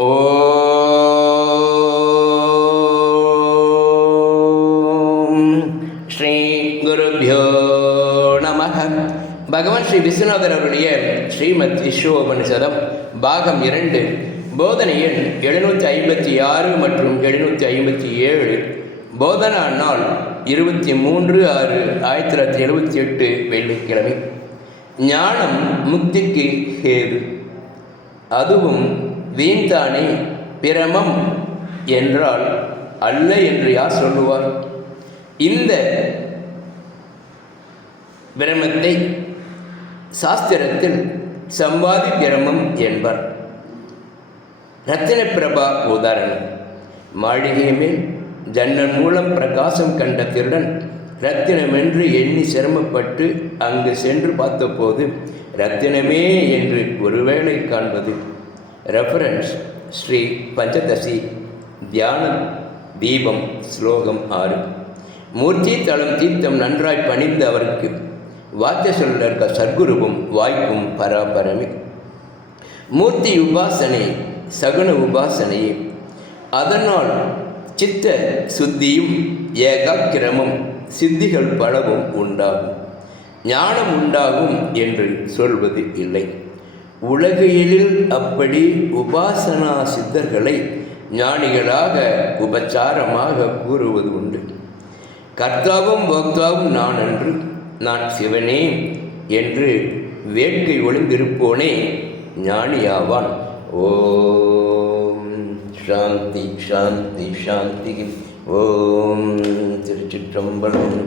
ஓம். ஸ்ரீ குருபியோ நம பகவான் ஸ்ரீ விஸ்வநாதர் அவருடைய ஸ்ரீமத் விஸ்வோபனிஷதம் பாகம் இரண்டு போதனை எண் எழுநூற்றி ஐம்பத்தி ஆறு மற்றும் எழுநூற்றி ஐம்பத்தி ஏழு. போதனா நாள் இருபத்தி மூன்று ஆறு ஆயிரத்தி தொள்ளாயிரத்தி எழுபத்தி எட்டு வெள்ளிக்கிழமை. ஞானம் முக்திக்கு ஹேது. அதுவும் வீண்தானே பிரமம் என்றால் அல்ல என்று யார் சொல்லுவார்? இந்த பிரமத்தை சாஸ்திரத்தில் சம்வாதி பிரமம் என்பர். ரத்தின பிரபா உதாரணம். மாளிகை மேல் ஜன்னல் மூலம் பிரகாசம் கண்ட திருடன் ரத்தினமென்று எண்ணி சிரமப்பட்டு அங்கு சென்று பார்த்தபோது ரத்தினமே என்று ஒருவேளை காண்பது ரெஃபரன்ஸ் ஸ்ரீ பஞ்சதசி தியானம் தீபம் ஸ்லோகம் ஆறு மூர்த்தி தளம் தீர்த்தம் நன்றாய் பணிந்து அவருக்கு வாத்திய சொல்ல சர்க்குருவும் வாய்ப்பும் பராபரமே மூர்த்தி உபாசனை சகுன உபாசனையே அதனால் சித்த சுத்தியும் ஏகாக்கிரமும் சித்திகள் பலவும் உண்டாகும் ஞானம் உண்டாகும் என்று சொல்வது இல்லை உலகியலில் அப்படி உபாசனா சித்தர்களை ஞானிகளாக உபச்சாரமாக கூறுவது உண்டு. கர்த்தாவும் போக்தாவும் நான் என்று நான் சிவனே என்று வேட்கை ஒளிந்திருப்போனே ஞானியாவான். ஓம் சாந்தி சாந்தி சாந்தி. ஓம் திருச்சிற்றம்பலம்.